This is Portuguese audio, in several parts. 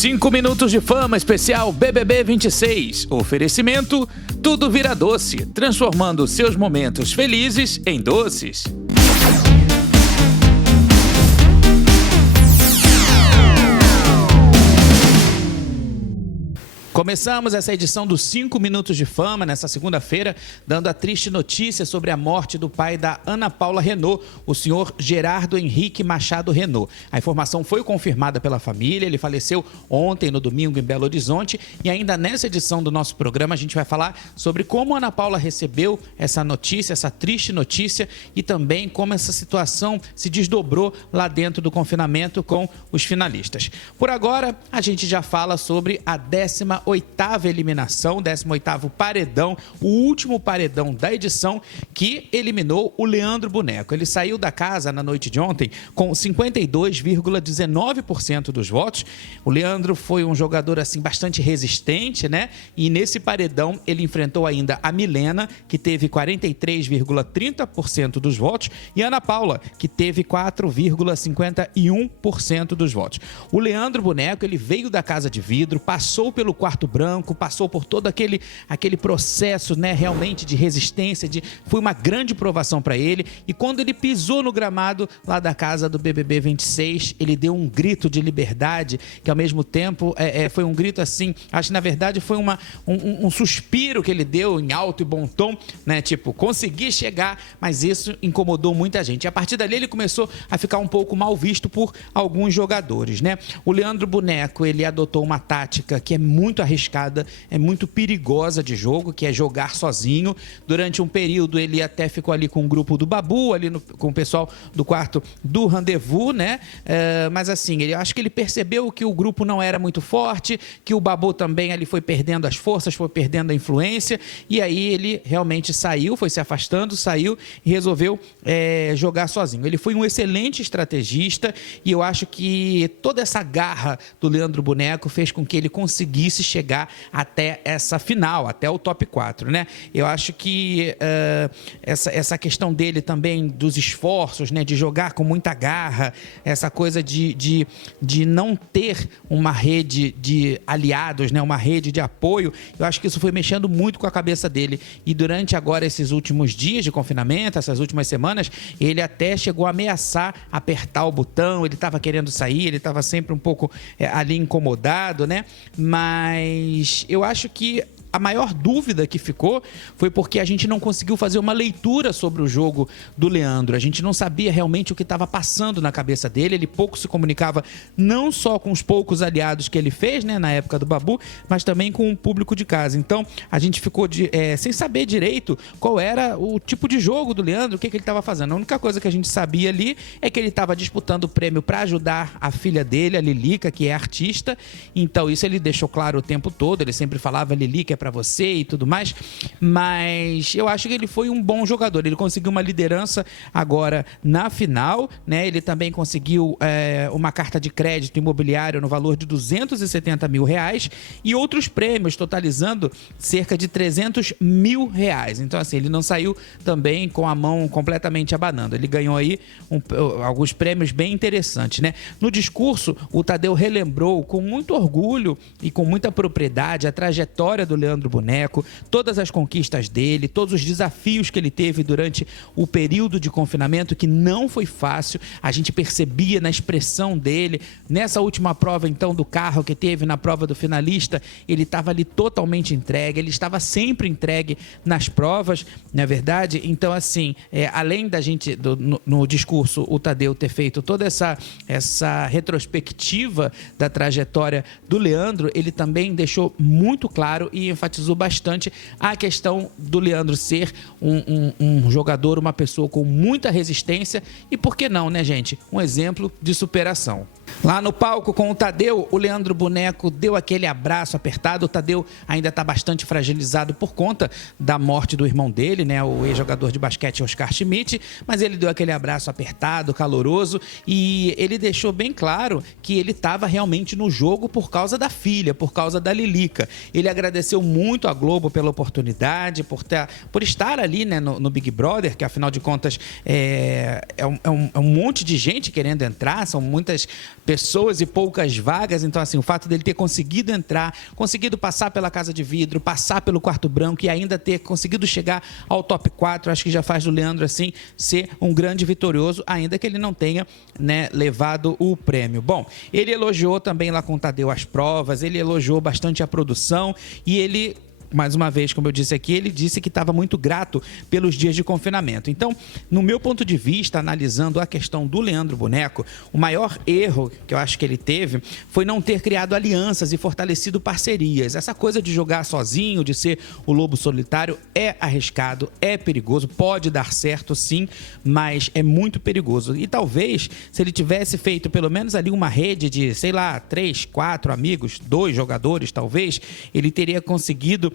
5 minutos de fama especial BBB 26. Oferecimento, tudo vira doce, transformando seus momentos felizes em doces. Começamos essa edição dos 5 Minutos de Fama, nessa segunda-feira, dando a triste notícia sobre a morte do pai da Ana Paula Renault, o senhor Gerardo Henrique Machado Renault. A informação foi confirmada pela família, ele faleceu ontem, no domingo, em Belo Horizonte, e ainda nessa edição do nosso programa a gente vai falar sobre como a Ana Paula recebeu essa notícia, essa triste notícia, e também como essa situação se desdobrou lá dentro do confinamento com os finalistas. Por agora, a gente já fala sobre a 18ª eliminação, 18º paredão, o último paredão da edição que eliminou o Leandro Boneco. Ele saiu da casa na noite de ontem com 52,19% dos votos. O Leandro foi um jogador assim bastante resistente, né? E nesse paredão ele enfrentou ainda a Milena, que teve 43,30% dos votos, e a Ana Paula, que teve 4,51% dos votos. O Leandro Boneco, ele veio da casa de vidro, passou pelo quarto branco, passou por todo aquele processo, né, realmente de resistência, foi uma grande provação para ele, e quando ele pisou no gramado lá da casa do BBB 26, ele deu um grito de liberdade, que ao mesmo tempo foi um grito assim, acho que na verdade foi um suspiro que ele deu em alto e bom tom, né, tipo, consegui chegar, mas isso incomodou muita gente. E a partir dali ele começou a ficar um pouco mal visto por alguns jogadores, né? O Leandro Boneco, ele adotou uma tática que é muito arriscada, é muito perigosa de jogo, que é jogar sozinho. Durante um período ele até ficou ali com o grupo do Babu, ali com o pessoal do quarto do Rendezvous, né? Mas assim, eu acho que ele percebeu que o grupo não era muito forte, que o Babu também ali foi perdendo as forças, foi perdendo a influência, e aí ele realmente saiu, foi se afastando, saiu e resolveu jogar sozinho. Ele foi um excelente estrategista, e eu acho que toda essa garra do Leandro Boneco fez com que ele conseguisse chegar até essa final, até o top 4, né? Eu acho que essa questão dele também, dos esforços, né, de jogar com muita garra, essa coisa de não ter uma rede de aliados, né, uma rede de apoio, eu acho que isso foi mexendo muito com a cabeça dele. E durante agora esses últimos dias de confinamento, essas últimas semanas, ele até chegou a ameaçar apertar o botão, ele estava querendo sair, ele estava sempre um pouco ali incomodado, né? Mas eu acho que a maior dúvida que ficou foi porque a gente não conseguiu fazer uma leitura sobre o jogo do Leandro. A gente não sabia realmente o que estava passando na cabeça dele. Ele pouco se comunicava não só com os poucos aliados que ele fez, né, na época do Babu, mas também com o público de casa. Então, a gente ficou sem saber direito qual era o tipo de jogo do Leandro, o que ele estava fazendo. A única coisa que a gente sabia ali é que ele estava disputando o prêmio para ajudar a filha dele, a Lilica, que é artista. Então, isso ele deixou claro o tempo todo. Ele sempre falava, Lilica, para você e tudo mais, mas eu acho que ele foi um bom jogador. Ele conseguiu uma liderança agora na final, né? Ele também conseguiu uma carta de crédito imobiliário no valor de R$270 mil e outros prêmios totalizando cerca de R$300 mil. Então assim, ele não saiu também com a mão completamente abanando. Ele ganhou aí alguns prêmios bem interessantes, né? No discurso, o Tadeu relembrou com muito orgulho e com muita propriedade a trajetória do Leandro Boneco, todas as conquistas dele, todos os desafios que ele teve durante o período de confinamento, que não foi fácil. A gente percebia na expressão dele. Nessa última prova, então, do carro que teve, na prova do finalista, ele estava ali totalmente entregue, ele estava sempre entregue nas provas, não é verdade? Então, assim, além da gente, no discurso, o Tadeu ter feito toda essa retrospectiva da trajetória do Leandro, ele também deixou muito claro e enfatizou bastante a questão do Leandro ser um jogador, uma pessoa com muita resistência e, por que não, né, gente? Um exemplo de superação. Lá no palco com o Tadeu, o Leandro Boneco deu aquele abraço apertado. O Tadeu ainda está bastante fragilizado por conta da morte do irmão dele, né, o ex-jogador de basquete Oscar Schmidt, mas ele deu aquele abraço apertado, caloroso, e ele deixou bem claro que ele estava realmente no jogo por causa da filha, por causa da Lilica. Ele agradeceu muito a Globo pela oportunidade, por estar ali, né, no Big Brother, que afinal de contas é um monte de gente querendo entrar, são muitas pessoas e poucas vagas. Então, assim, o fato dele ter conseguido entrar, conseguido passar pela Casa de Vidro, passar pelo Quarto Branco e ainda ter conseguido chegar ao top 4, acho que já faz do Leandro, assim, ser um grande vitorioso, ainda que ele não tenha, né, levado o prêmio. Bom, ele elogiou também lá com o Tadeu as provas, ele elogiou bastante a produção e ele... Mais uma vez, como eu disse aqui, ele disse que estava muito grato pelos dias de confinamento. Então, no meu ponto de vista, analisando a questão do Leandro Boneco, o maior erro que eu acho que ele teve foi não ter criado alianças e fortalecido parcerias. Essa coisa de jogar sozinho, de ser o lobo solitário, é arriscado, é perigoso, pode dar certo sim, mas é muito perigoso. E talvez, se ele tivesse feito pelo menos ali uma rede de, sei lá, 3, 4 amigos, 2 jogadores talvez, ele teria conseguido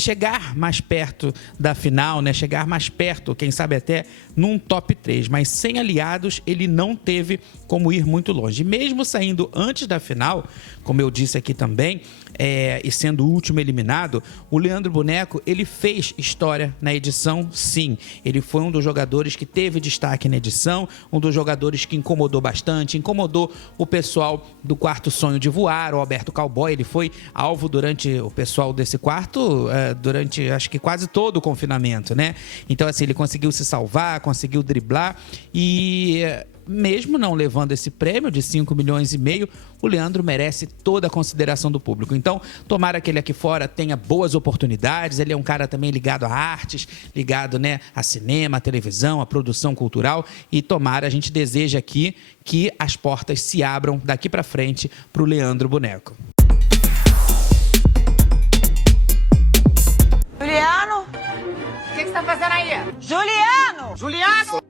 chegar mais perto da final, né? Chegar mais perto, quem sabe até num top 3, mas sem aliados ele não teve como ir muito longe. E mesmo saindo antes da final, como eu disse aqui também, e sendo o último eliminado, o Leandro Boneco, ele fez história na edição, sim. Ele foi um dos jogadores que teve destaque na edição, um dos jogadores que incomodou bastante, incomodou o pessoal do quarto Sonho de Voar, o Alberto Cowboy, ele foi alvo durante o pessoal desse quarto, durante acho que quase todo o confinamento, né? Então, assim, ele conseguiu se salvar, conseguiu driblar e... mesmo não levando esse prêmio de 5,5 milhões, o Leandro merece toda a consideração do público. Então, tomara que ele aqui fora tenha boas oportunidades. Ele é um cara também ligado a artes, ligado, né, a cinema, a televisão, a produção cultural. E tomara, a gente deseja aqui que as portas se abram daqui para frente para o Leandro Boneco. Juliano? O que você tá fazendo aí? Juliano! Juliano!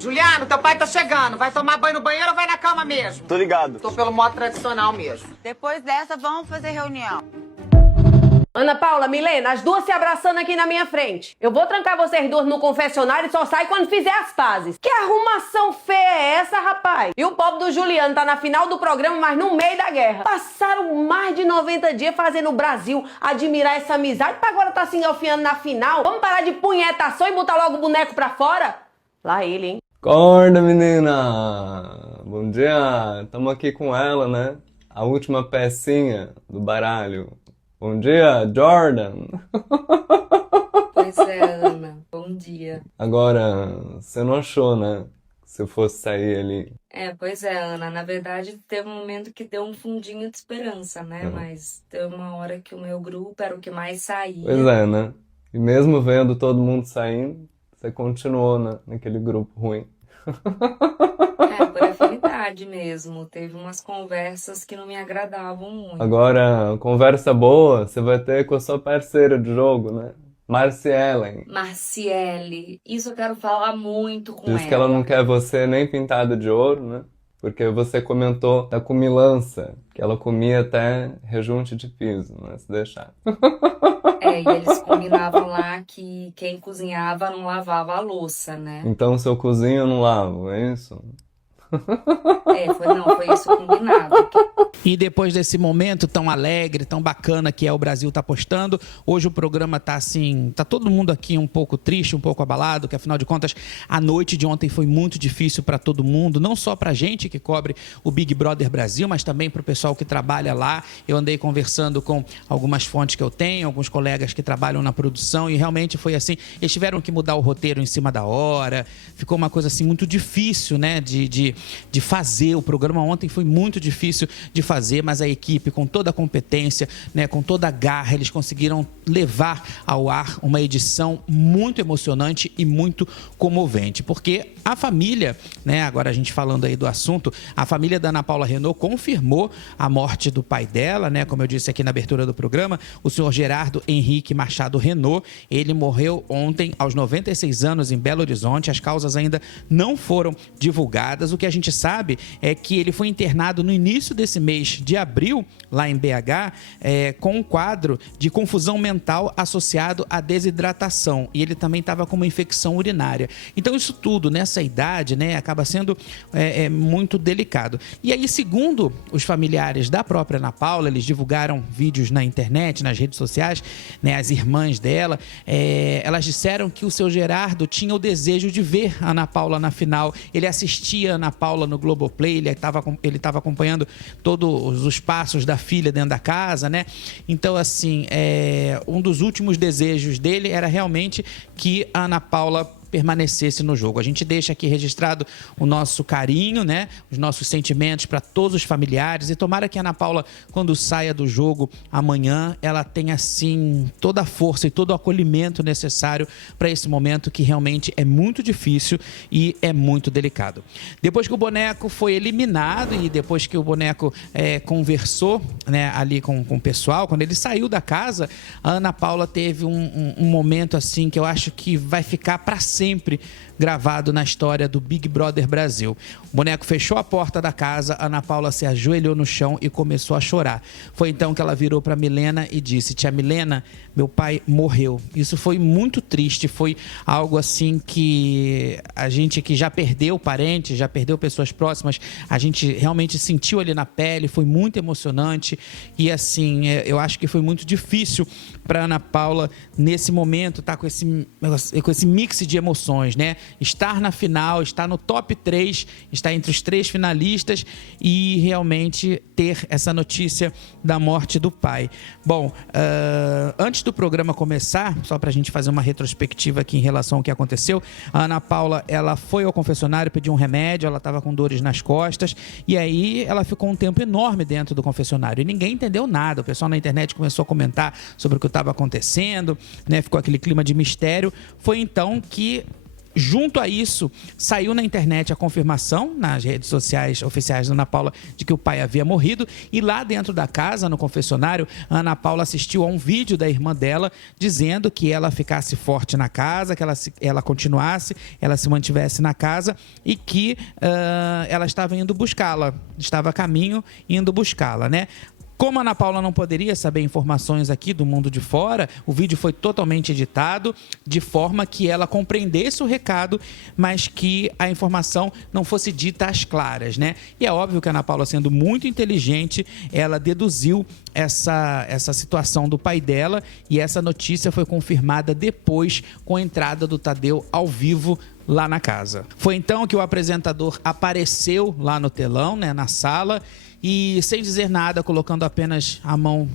Juliano, teu pai tá chegando. Vai tomar banho no banheiro ou vai na cama mesmo? Tô ligado. Tô pelo modo tradicional mesmo. Depois dessa, vamos fazer reunião. Ana Paula, Milena, as duas se abraçando aqui na minha frente. Eu vou trancar vocês duas no confessionário e só sai quando fizer as pazes. Que arrumação feia é essa, rapaz? E o pobre do Juliano tá na final do programa, mas no meio da guerra. Passaram mais de 90 dias fazendo o Brasil admirar essa amizade pra agora tá se engalfinhando na final. Vamos parar de punhetação e botar logo o boneco pra fora? Lá ele, hein? Acorda, menina! Bom dia! Tamo aqui com ela, né? A última pecinha do baralho. Bom dia, Jordan! Pois é, Ana. Bom dia. Agora, você não achou, né? Se eu fosse sair ali. Pois é, Ana. Na verdade, teve um momento que deu um fundinho de esperança, né? Mas teve uma hora que o meu grupo era o que mais saía. Pois é, né? E mesmo vendo todo mundo saindo, você continuou, né? Naquele grupo ruim. Por afinidade mesmo. Teve umas conversas que não me agradavam muito. Agora, conversa boa, você vai ter com a sua parceira de jogo, né? Marcielen. Marciele. Isso eu quero falar muito com ela. Diz que ela não quer você nem pintado de ouro, né? Porque você comentou da comilança, que ela comia até rejunte de piso, né? Se deixar. E eles combinavam lá que quem cozinhava não lavava a louça, né? Então, seu cozinho eu não lavo, é isso? Foi isso combinado. E depois desse momento tão alegre, tão bacana que é o Brasil tá postando, hoje o programa tá assim, tá todo mundo aqui um pouco triste, um pouco abalado, que afinal de contas a noite de ontem foi muito difícil para todo mundo, não só pra gente que cobre o Big Brother Brasil, mas também pro pessoal que trabalha lá. Eu andei conversando com algumas fontes que eu tenho, alguns colegas que trabalham na produção e realmente foi assim, eles tiveram que mudar o roteiro em cima da hora, ficou uma coisa assim muito difícil, né, de fazer. O programa ontem foi muito difícil de fazer, mas a equipe, com toda a competência, né, com toda a garra, eles conseguiram levar ao ar uma edição muito emocionante e muito comovente, porque a família, né, agora a gente falando aí do assunto, a família da Ana Paula Renault confirmou a morte do pai dela, né, como eu disse aqui na abertura do programa, o senhor Gerardo Henrique Machado Renault. Ele morreu ontem aos 96 anos em Belo Horizonte. As causas ainda não foram divulgadas. O que a gente sabe é que ele foi internado no início desse mês de abril, lá em BH, com um quadro de confusão mental associado à desidratação. E ele também estava com uma infecção urinária. Então, isso tudo, nessa idade, né, acaba sendo muito delicado. E aí, segundo os familiares da própria Ana Paula, eles divulgaram vídeos na internet, nas redes sociais, né, as irmãs dela, elas disseram que o seu Gerardo tinha o desejo de ver a Ana Paula na final. Ele assistia a Ana Paula no Globoplay, ele estava acompanhando todos os passos da filha dentro da casa, né? Então, assim, um dos últimos desejos dele era realmente que a Ana Paula permanecesse no jogo. A gente deixa aqui registrado o nosso carinho, né? Os nossos sentimentos para todos os familiares, e tomara que a Ana Paula, quando saia do jogo amanhã, ela tenha, assim, toda a força e todo o acolhimento necessário para esse momento que realmente é muito difícil e é muito delicado. Depois que o boneco foi eliminado e depois que o boneco conversou, né, ali com o pessoal, quando ele saiu da casa, a Ana Paula teve um momento, assim, que eu acho que vai ficar para sempre gravado na história do Big Brother Brasil. O boneco fechou a porta da casa, a Ana Paula se ajoelhou no chão e começou a chorar. Foi então que ela virou para Milena e disse: tia Milena, meu pai morreu. Isso foi muito triste, foi algo assim que a gente que já perdeu parentes, já perdeu pessoas próximas, a gente realmente sentiu ali na pele, foi muito emocionante e assim, eu acho que foi muito difícil para Ana Paula nesse momento estar com esse mix de emoções, né? Estar na final, estar no top 3, estar entre os 3 finalistas e realmente ter essa notícia da morte do pai. Bom, antes do programa começar, só para a gente fazer uma retrospectiva aqui em relação ao que aconteceu, a Ana Paula, ela foi ao confessionário, pediu um remédio, ela estava com dores nas costas e aí ela ficou um tempo enorme dentro do confessionário e ninguém entendeu nada. O pessoal na internet começou a comentar sobre o que estava acontecendo, né? Ficou aquele clima de mistério. Foi então que, junto a isso, saiu na internet a confirmação nas redes sociais oficiais da Ana Paula de que o pai havia morrido e lá dentro da casa, no confessionário, a Ana Paula assistiu a um vídeo da irmã dela dizendo que ela ficasse forte na casa, que ela continuasse, ela se mantivesse na casa e que ela estava indo buscá-la, estava a caminho indo buscá-la, né? Como a Ana Paula não poderia saber informações aqui do mundo de fora, o vídeo foi totalmente editado de forma que ela compreendesse o recado, mas que a informação não fosse dita às claras, né? E é óbvio que a Ana Paula, sendo muito inteligente, ela deduziu essa situação do pai dela e essa notícia foi confirmada depois com a entrada do Tadeu ao vivo lá na casa. Foi então que o apresentador apareceu lá no telão, né, na sala, e sem dizer nada, colocando apenas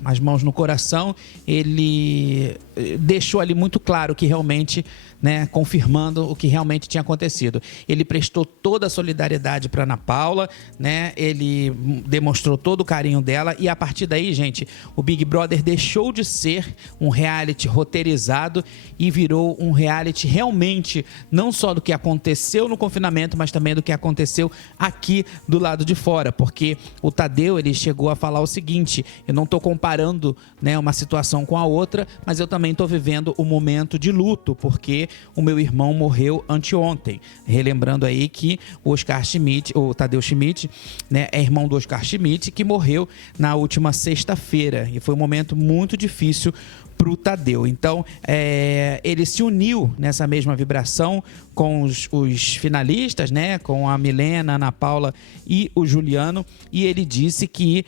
as mãos no coração, ele deixou ali muito claro que realmente, né, confirmando o que realmente tinha acontecido. Ele prestou toda a solidariedade para Ana Paula, né? Ele demonstrou todo o carinho dela e a partir daí, gente, o Big Brother deixou de ser um reality roteirizado e virou um reality realmente não só do que aconteceu no confinamento, mas também do que aconteceu aqui do lado de fora, porque o Tadeu, ele chegou a falar o seguinte: eu não estou comparando, né, uma situação com a outra, mas eu também estou vivendo um momento de luto, porque o meu irmão morreu anteontem. Relembrando aí que o Tadeu Schmidt, né, é irmão do Oscar Schmidt, que morreu na última sexta-feira. E foi um momento muito difícil para o Tadeu. Então, ele se uniu nessa mesma vibração com os finalistas, né? Com a Milena, a Ana Paula e o Juliano, e ele disse que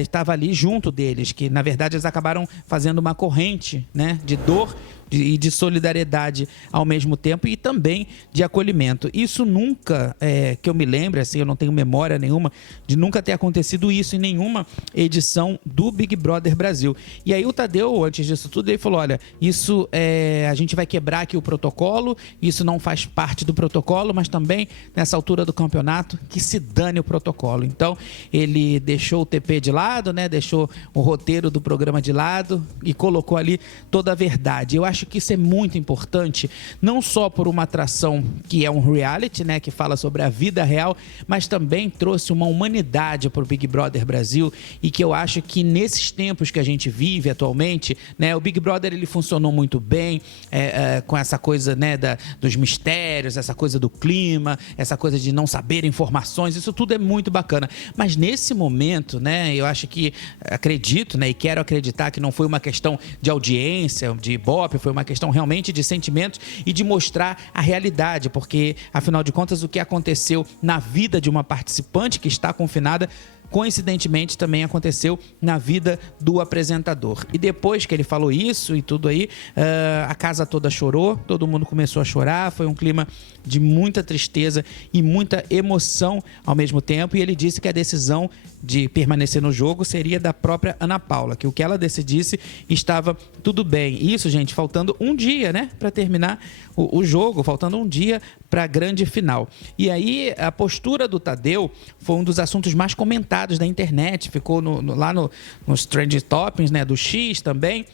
estava ali junto deles, que na verdade eles acabaram fazendo uma corrente, né, de dor e de solidariedade ao mesmo tempo e também de acolhimento. Isso nunca, que eu me lembre, assim, eu não tenho memória nenhuma de nunca ter acontecido isso em nenhuma edição do Big Brother Brasil. E aí o Tadeu, antes disso tudo, ele falou: olha, isso a gente vai quebrar aqui o protocolo, isso não faz parte do protocolo, mas também nessa altura do campeonato que se dane o protocolo. Então ele deixou o TP de lado, né, deixou o roteiro do programa de lado e colocou ali toda a verdade. Eu acho que isso é muito importante, não só por uma atração que é um reality, né, que fala sobre a vida real, mas também trouxe uma humanidade para o Big Brother Brasil e que eu acho que nesses tempos que a gente vive atualmente, né, o Big Brother ele funcionou muito bem com essa coisa, né, dos mistérios, essa coisa do clima, essa coisa de não saber informações, isso tudo é muito bacana. Mas nesse momento, né, eu acho que, acredito, né, e quero acreditar que não foi uma questão de audiência, de Ibope, foi uma questão realmente de sentimentos e de mostrar a realidade, porque, afinal de contas, o que aconteceu na vida de uma participante que está confinada coincidentemente também aconteceu na vida do apresentador. E depois que ele falou isso e tudo aí, a casa toda chorou, todo mundo começou a chorar, foi um clima de muita tristeza e muita emoção ao mesmo tempo, e ele disse que a decisão de permanecer no jogo seria da própria Ana Paula, que o que ela decidisse estava tudo bem. Isso, gente, faltando um dia, né, para terminar o jogo, faltando um dia para a grande final. E aí, a postura do Tadeu foi um dos assuntos mais comentados da internet, ficou lá nos Trending Topics, né, do X também.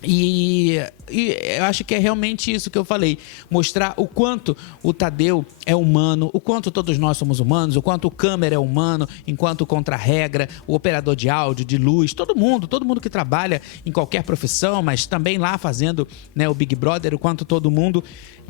E eu acho que é realmente isso que eu falei, mostrar o quanto o Tadeu é humano, o quanto todos nós somos humanos, o quanto o câmera é humano, enquanto o contra-regra, o operador de áudio, de luz, todo mundo que trabalha em qualquer profissão, mas também lá fazendo, né, o Big Brother, o quanto todo mundo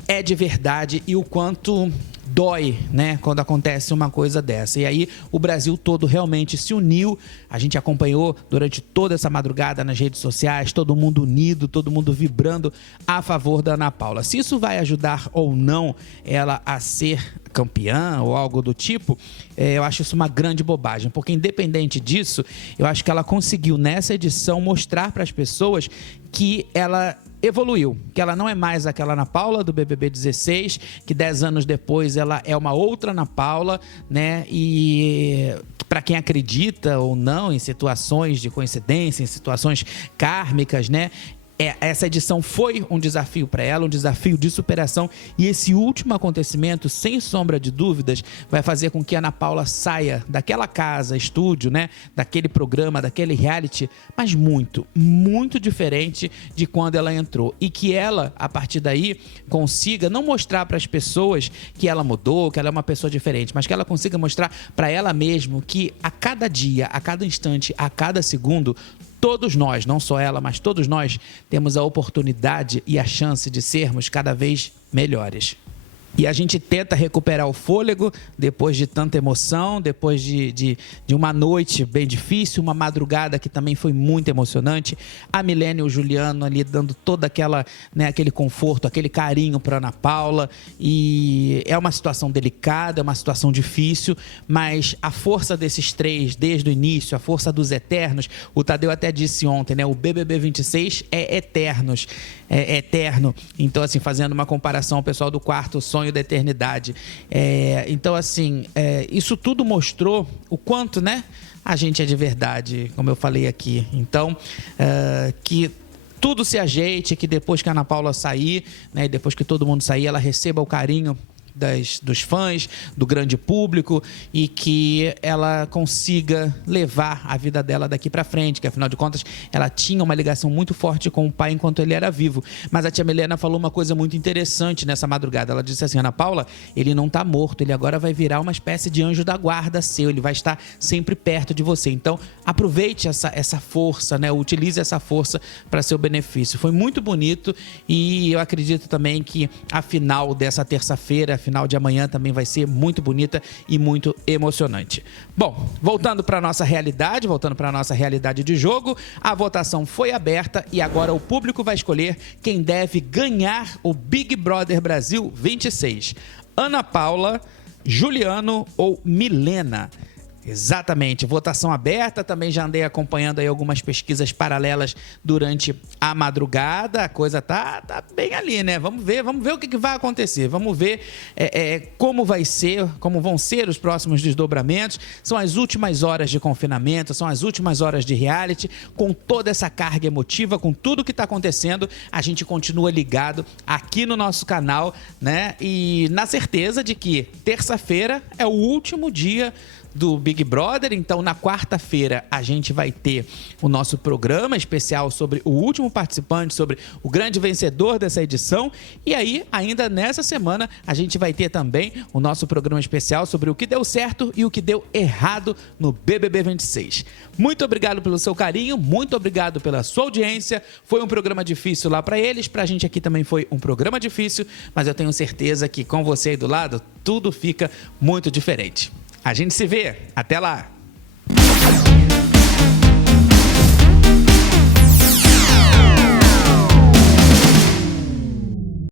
é de verdade e o quanto dói, né, quando acontece uma coisa dessa. E aí o Brasil todo realmente se uniu, a gente acompanhou durante toda essa madrugada nas redes sociais, todo mundo unido, todo mundo vibrando a favor da Ana Paula. Se isso vai ajudar ou não ela a ser campeã ou algo do tipo, eu acho isso uma grande bobagem, porque independente disso, eu acho que ela conseguiu nessa edição mostrar para as pessoas que ela evoluiu, que ela não é mais aquela Ana Paula do BBB 16, que 10 anos depois ela é uma outra Ana Paula, né? E para quem acredita ou não em situações de coincidência, em situações kármicas, né? Essa edição foi um desafio para ela, um desafio de superação, e esse último acontecimento, sem sombra de dúvidas, vai fazer com que a Ana Paula saia daquela casa, estúdio, né, daquele programa, daquele reality, mas muito, muito diferente de quando ela entrou, e que ela, a partir daí, consiga não mostrar para as pessoas que ela mudou, que ela é uma pessoa diferente, mas que ela consiga mostrar para ela mesma que a cada dia, a cada instante, a cada segundo, todos nós, não só ela, mas todos nós, temos a oportunidade e a chance de sermos cada vez melhores. E a gente tenta recuperar o fôlego depois de tanta emoção, depois de uma noite bem difícil, uma madrugada que também foi muito emocionante. A Milena e o Juliano ali dando toda aquela, né, aquele conforto, aquele carinho para Ana Paula. E é uma situação delicada, é uma situação difícil, mas a força desses três desde o início, a força dos eternos, o Tadeu até disse ontem, né, o BBB 26 é eterno. Então, assim, fazendo uma comparação ao pessoal do quarto sonho da eternidade. Então, assim, isso tudo mostrou o quanto, né, a gente é de verdade, como eu falei aqui. Então, que tudo se ajeite, que depois que a Ana Paula sair, né, e depois que todo mundo sair, ela receba o carinho dos fãs, do grande público, e que ela consiga levar a vida dela daqui pra frente, que afinal de contas ela tinha uma ligação muito forte com o pai enquanto ele era vivo. Mas a tia Milena falou uma coisa muito interessante nessa madrugada. Ela disse assim: Ana Paula, ele não tá morto, ele agora vai virar uma espécie de anjo da guarda seu, ele vai estar sempre perto de você. Então aproveite essa força, né? Utilize essa força para seu benefício. Foi muito bonito, e eu acredito também que a final dessa terça-feira, a final de amanhã, também vai ser muito bonita e muito emocionante. Bom, voltando para nossa realidade, de jogo, a votação foi aberta e agora o público vai escolher quem deve ganhar o Big Brother Brasil 26. Ana Paula, Juliano ou Milena? Exatamente, votação aberta. Também já andei acompanhando aí algumas pesquisas paralelas durante a madrugada. A coisa tá bem ali, né? Vamos ver o que vai acontecer. Vamos ver como vão ser os próximos desdobramentos. São as últimas horas de confinamento, são as últimas horas de reality, com toda essa carga emotiva, com tudo que tá acontecendo. A gente continua ligado aqui no nosso canal, né? E na certeza de que terça-feira é o último dia do Big Brother. Então na quarta-feira a gente vai ter o nosso programa especial sobre o último participante, sobre o grande vencedor dessa edição, e aí ainda nessa semana a gente vai ter também o nosso programa especial sobre o que deu certo e o que deu errado no BBB 26. Muito obrigado pelo seu carinho, muito obrigado pela sua audiência. Foi um programa difícil lá pra eles, pra gente aqui também foi um programa difícil, mas eu tenho certeza que com você aí do lado tudo fica muito diferente. A gente se vê. Até lá!